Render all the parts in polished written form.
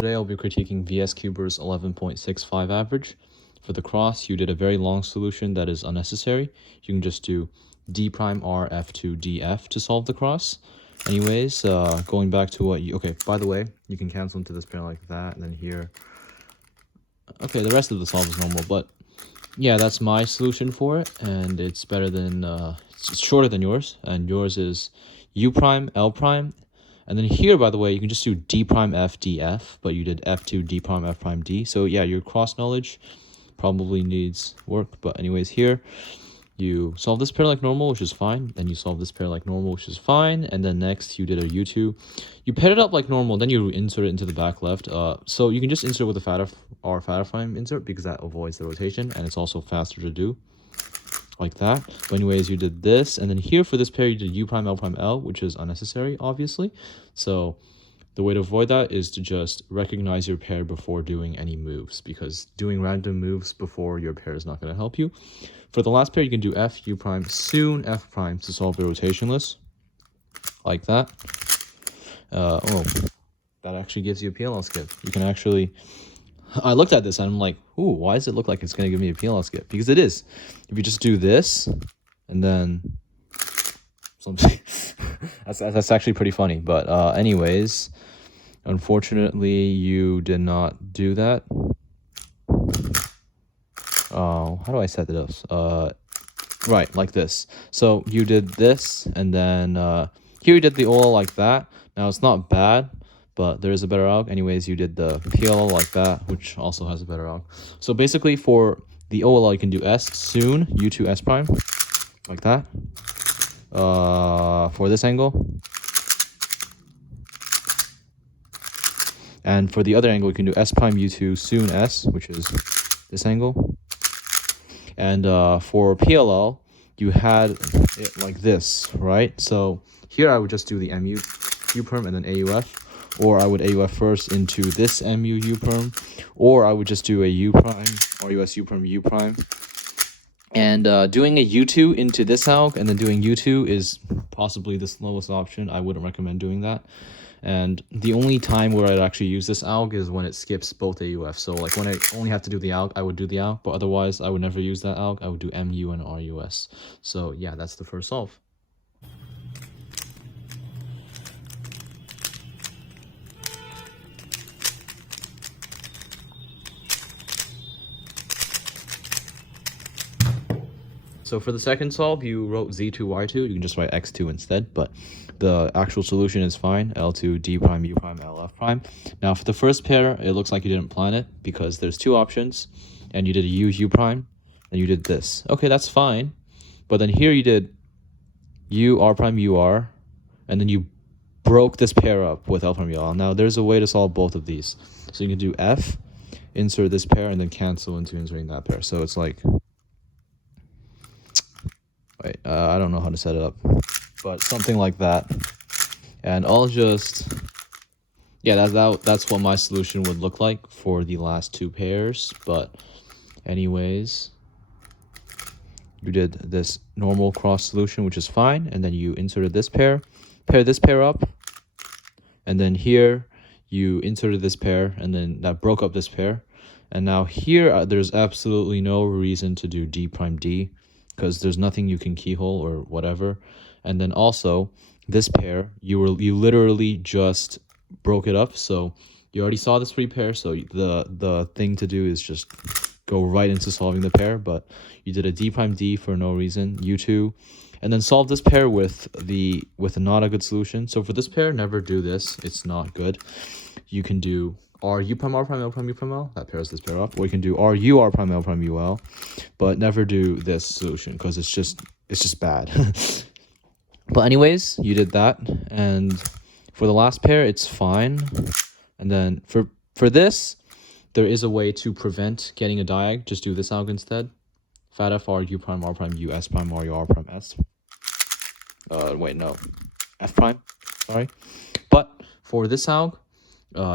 Today I'll be critiquing VSCuber's 11.65 average. For the cross, you did a very long solution that is unnecessary. You can just do d prime r f2 df to solve the cross. Anyways, going back to what you... Okay, by the way, you can cancel into this pair like that, and then here. Okay, the rest of the solve is normal, but yeah, that's my solution for it, and it's better than... it's shorter than yours, and yours is u prime, l prime. And then here, by the way, you can just do d prime f df, but you did f2 d prime f prime d. So yeah, your cross knowledge probably needs work. But anyways, here you solve this pair like normal, which is fine. Then you solve this pair like normal, which is fine. And then next you did a u2. You paired it up like normal, then you insert it into the back left. So you can just insert with a fat prime insert because that avoids the rotation, and it's also faster to do. Like that. But anyways, you did this, and then here for this pair you did u prime l, which is unnecessary, obviously. So the way to avoid that is to just recognize your pair before doing any moves, because doing random moves before your pair is not going to help you. For the last pair, you can do f u prime soon f prime to solve the rotationless, like that. Oh, that actually gives you a PLL skip. You can actually... I looked at this and I'm like, ooh, why does it look like it's going to give me a PLL skip? Because it is. If you just do this, and then something, that's actually pretty funny. But anyways, unfortunately, you did not do that. Oh, how do I set this? Right, like this. So you did this, and then here you did the OL like that. Now it's not bad, but there is a better alg. Anyways, you did the PLL like that, which also has a better alg. So basically for the OLL, you can do S soon, U2 S prime, like that. For this angle. And for the other angle, you can do S prime U2 soon S, which is this angle. And for PLL, you had it like this, right? So here I would just do the MU, U perm, and then AUF. Or I would AUF first into this MU U perm, or I would just do a U prime, RUS U perm U prime. And doing a U2 into this alg and then doing U2 is possibly the slowest option. I wouldn't recommend doing that. And the only time where I'd actually use this alg is when it skips both AUF. So like when I only have to do the alg, I would do the alg, but otherwise I would never use that alg. I would do MU and RUS. So yeah, that's the first solve. So for the second solve, you wrote z2, y2. You can just write x2 instead, but the actual solution is fine. L2, d prime, u prime, l, f prime. Now for the first pair, it looks like you didn't plan it because there's two options, and you did a u prime, and you did this. Okay, that's fine. But then here you did u, r prime, u, r, and then you broke this pair up with l prime, u, l. Now there's a way to solve both of these. So you can do f, insert this pair, and then cancel into inserting that pair. So it's like... Wait, I don't know how to set it up, but something like that. And I'll just... Yeah, that's what my solution would look like for the last two pairs. But anyways, you did this normal cross solution, which is fine. And then you inserted this pair this pair up. And then here, you inserted this pair, and then that broke up this pair. And now here, there's absolutely no reason to do d prime d, because there's nothing you can keyhole or whatever. And then also this pair, you literally just broke it up. So you already saw this free pair, so the thing to do is just go right into solving the pair. But you did a d prime d for no reason, u2, and then solve this pair with not a good solution. So for this pair, never do this. It's not good. You can do r u prime, r prime, l prime, u prime, l. That pairs this pair up. Or you can do r u, r prime, l prime, u, l. But never do this solution because it's just bad. But anyways, you did that. And for the last pair, it's fine. And then for this, there is a way to prevent getting a diag. Just do this alg instead. Fat f r u prime, r prime, u, s prime, r u, r prime, s. Wait, no. F prime. Sorry. But for this alg,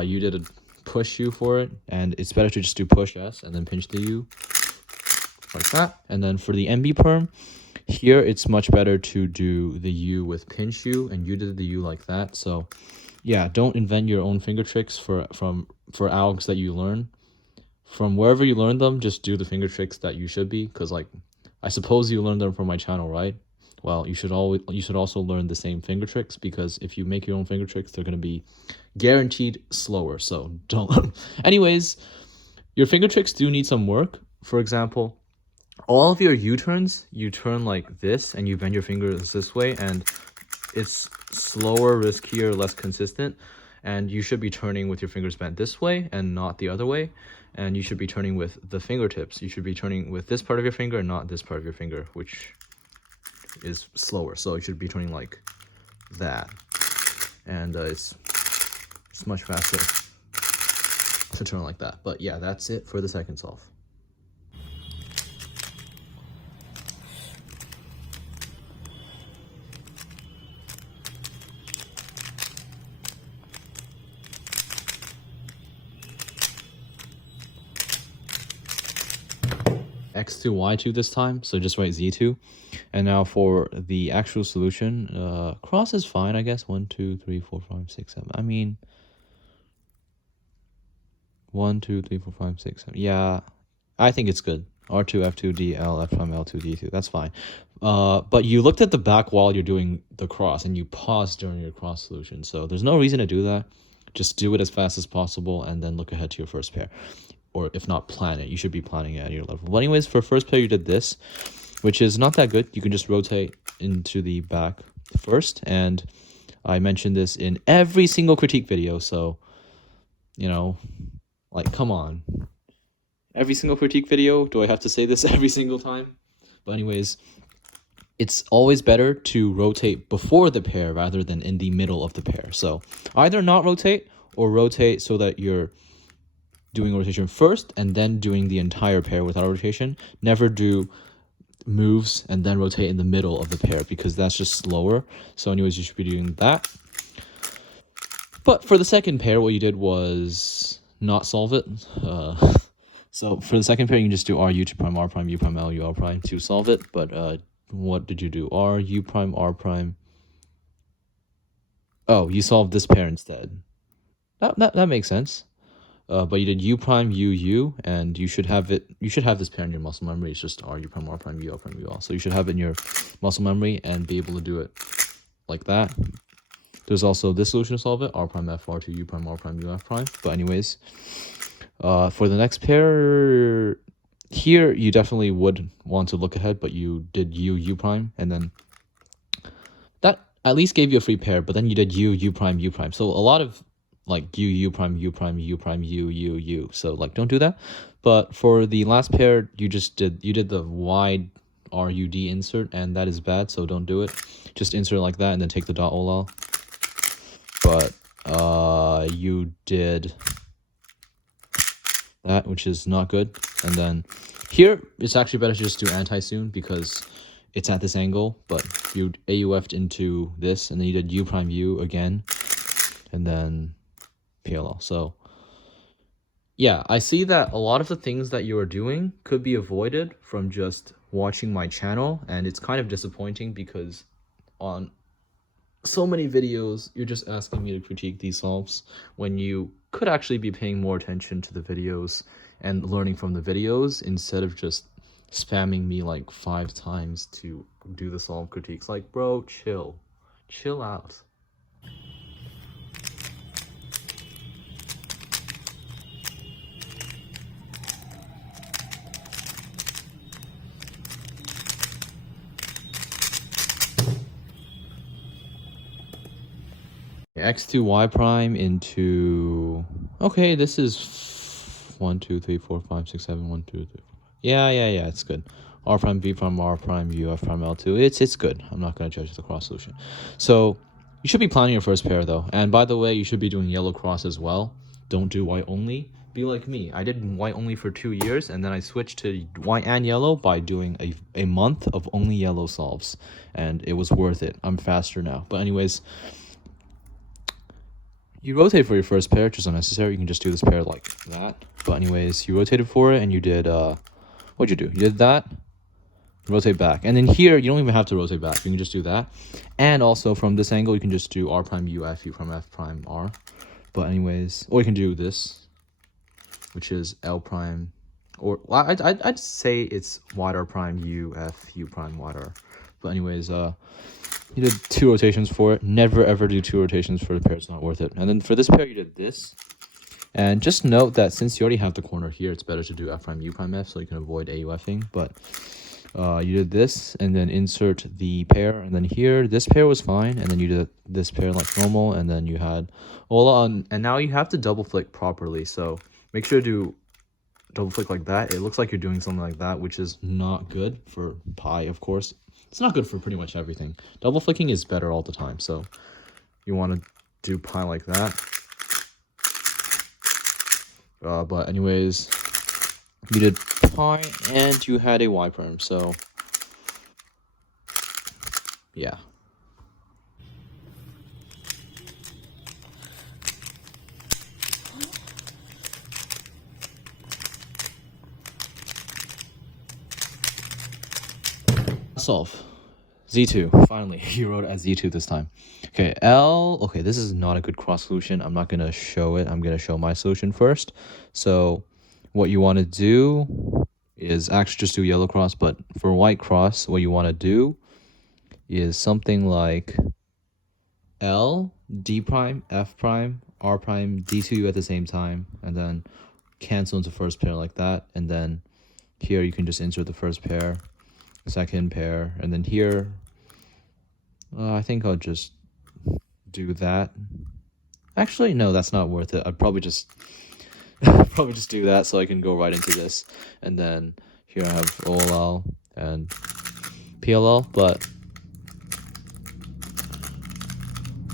you did a push u for it, and it's better to just do push s and then pinch the u like that. And then for the MB perm, here it's much better to do the u with pinch u, and you did the u like that. So yeah, don't invent your own finger tricks for algs that you learn. From wherever you learn them, just do the finger tricks that you should be, because like I suppose you learned them from my channel, right? Well, you should also learn the same finger tricks, because if you make your own finger tricks, they're going to be guaranteed slower. So don't. Anyways, your finger tricks do need some work. For example, all of your U-turns, you turn like this and you bend your fingers this way, and it's slower, riskier, less consistent. And you should be turning with your fingers bent this way and not the other way. And you should be turning with the fingertips. You should be turning with this part of your finger and not this part of your finger, which is slower. So you should be turning like that. And it's much faster to turn like that. But yeah, that's it for the second solve. X2, Y2 this time, so just write Z2. And now for the actual solution, cross is fine, I guess. 1, 2, 3, 4, 5, 6, 7. I mean, 1, 2, 3, 4, 5, 6, 7. Yeah, I think it's good. R2, F2, D, L, F prime, L2, D2. That's fine. But you looked at the back while you're doing the cross, and you paused during your cross solution. So there's no reason to do that. Just do it as fast as possible, and then look ahead to your first pair. Or if not, plan it. You should be planning it at your level. But anyways, for first pair, you did this, which is not that good. You can just rotate into the back first. And I mentioned this in every single critique video. So, you know, like, come on. Every single critique video, do I have to say this every single time? But anyways, it's always better to rotate before the pair rather than in the middle of the pair. So either not rotate or rotate so that you're doing rotation first and then doing the entire pair without rotation. Never do moves and then rotate in the middle of the pair, because that's just slower. So anyways, you should be doing that. But for the second pair, what you did was not solve it. So for the second pair, you can just do R, U prime, R prime, U prime, L, U, R prime to solve it. But what did you do? R, U prime, R prime. Oh, you solved this pair instead. That makes sense. But you did U prime, U, U, and you should have it. You should have this pair in your muscle memory. It's just R, U prime, R prime, U, R prime, U, L. So you should have it in your muscle memory and be able to do it like that. There's also this solution to solve it: R prime, F, R2, U prime, R prime, U, F prime. But anyways, for the next pair, here you definitely would want to look ahead, but you did U, U prime, and then that at least gave you a free pair. But then you did U, U prime, U prime. So a lot of like U, U prime, U prime, U prime, U, U, U. So like don't do that. But for the last pair, you did the wide RUD insert, and that is bad, so don't do it. Just insert like that and then take the dot OLL. But you did that, which is not good. And then here it's actually better to just do anti-soon because it's at this angle, but you AUF'd into this, and then you did U prime U again, and then PLL. So yeah, I see that a lot of the things that you are doing could be avoided from just watching my channel, and it's kind of disappointing because on so many videos you're just asking me to critique these solves when you could actually be paying more attention to the videos and learning from the videos instead of just spamming me like 5 times to do the solve critiques. Like, bro, chill out. X2 Y prime into, okay, this is 1 2 3 4 5 6 7 1 2 3 4. Yeah, it's good. R prime, B prime, R prime, U, F prime, L2. It's good. I'm not going to judge the cross solution. So you should be planning your first pair though. And by the way, you should be doing yellow cross as well. Don't do white only. Be like me. I did white only for 2 years, and then I switched to white and yellow by doing a month of only yellow solves, and it was worth it. I'm faster now. But anyways, you rotate for your first pair, which is unnecessary. You can just do this pair like that. But anyways, you rotated for it, and you did, what'd you do? You did that, rotate back. And then here, you don't even have to rotate back. You can just do that. And also from this angle, you can just do R prime U F, U prime F prime R. But anyways, or you can do this, which is L prime, or I'd say it's wide R prime U F, U prime wide R. But anyways, you did 2 rotations for it. Never ever do 2 rotations for the pair. It's not worth it. And then for this pair, you did this. And just note that since you already have the corner here, it's better to do F prime U prime F so you can avoid AUFing. But you did this and then insert the pair, and then here this pair was fine, and then you did this pair like normal, and then you had Ola on, and now you have to double flick properly. So make sure to do double flick like that. It looks like you're doing something like that, which is not good for pi, of course. It's not good for pretty much everything. Double flicking is better all the time. So you want to do pi like that. But anyways, you did pi and you had a Y prime, so yeah. Solve. Z2, finally, you wrote it as Z2 this time. Okay, L, okay, this is not a good cross solution. I'm not going to show it. I'm going to show my solution first. So what you want to do is actually just do yellow cross, but for white cross, what you want to do is something like L, D prime, F prime, R prime, D2 at the same time, and then cancel into first pair like that. And then here you can just insert the first pair, second pair, and then here I think I'll just do that. Actually, no, that's not worth it. I'd probably just do that so I can go right into this. And then here I have OLL and PLL. But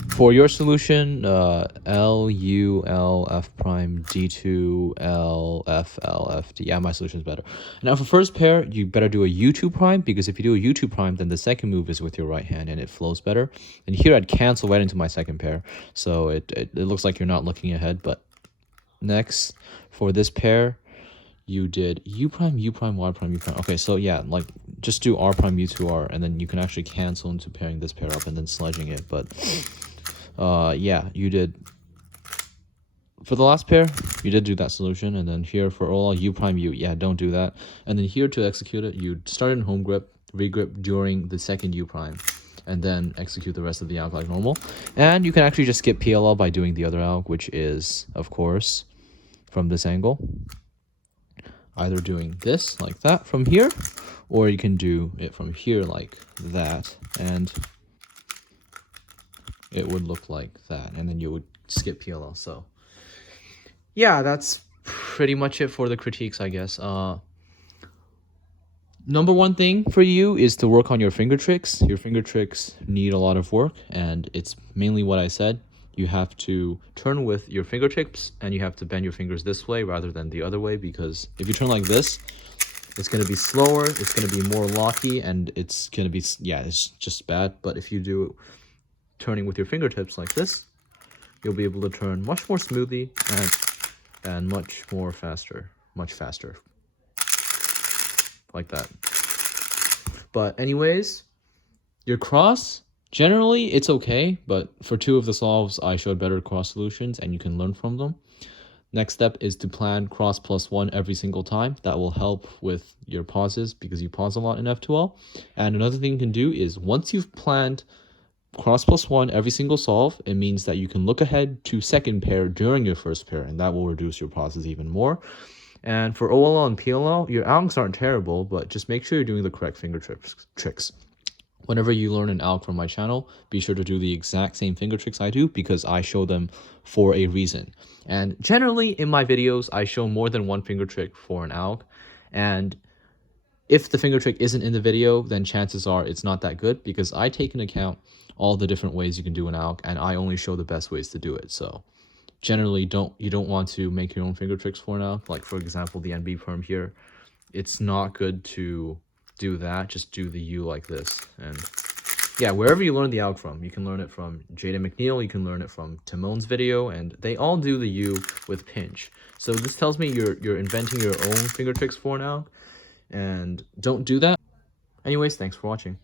for your solution, L, U, L, F prime, D2, L, F, L, F, D. Yeah, my solution is better. Now for first pair, you better do a U2 prime, because if you do a U2 prime, then the second move is with your right hand and it flows better. And here I'd cancel right into my second pair. So it looks like you're not looking ahead. But next, for this pair, you did U prime, U prime, Y prime, U prime. Okay, so yeah, like just do R prime, U2R, and then you can actually cancel into pairing this pair up and then sledging it. But yeah, you did for the last pair, you did do that solution. And then here for all U prime U, yeah, don't do that. And then here to execute it, you start in home grip, regrip during the second U prime, and then execute the rest of the alg like normal. And you can actually just skip PLL by doing the other alg, which is, of course, from this angle, either doing this like that from here, or you can do it from here like that, and it would look like that, and then you would skip PLL. So yeah, that's pretty much it for the critiques, I guess. Number one thing for you is to work on your finger tricks. Your finger tricks need a lot of work, and it's mainly what I said. You have to turn with your fingertips, and you have to bend your fingers this way rather than the other way, because if you turn like this, it's going to be slower, it's going to be more locky, and it's going to be, yeah, it's just bad. But if you do turning with your fingertips like this, you'll be able to turn much more smoothly and much faster, like that. But anyways, your cross, generally it's okay, but for 2 of the solves, I showed better cross solutions, and you can learn from them. Next step is to plan cross +1 every single time. That will help with your pauses, because you pause a lot in F2L. And another thing you can do is, once you've planned cross +1 every single solve, it means that you can look ahead to second pair during your first pair, and that will reduce your pauses even more. And for OLL and PLL, your algs aren't terrible, but just make sure you're doing the correct finger tricks. Whenever you learn an alg from my channel, be sure to do the exact same finger tricks I do, because I show them for a reason. And generally in my videos, I show more than one finger trick for an alg. And if the finger trick isn't in the video, then chances are it's not that good, because I take into account all the different ways you can do an alg, and I only show the best ways to do it. So generally, you don't want to make your own finger tricks for an alg. Like for example, the NB perm here, it's not good to do that. Just do the U like this. And yeah, wherever you learn the alg from, you can learn it from Jaden McNeil, you can learn it from Timon's video, and they all do the U with pinch. So this tells me you're inventing your own finger tricks for an alg, and don't do that. Anyways, thanks for watching.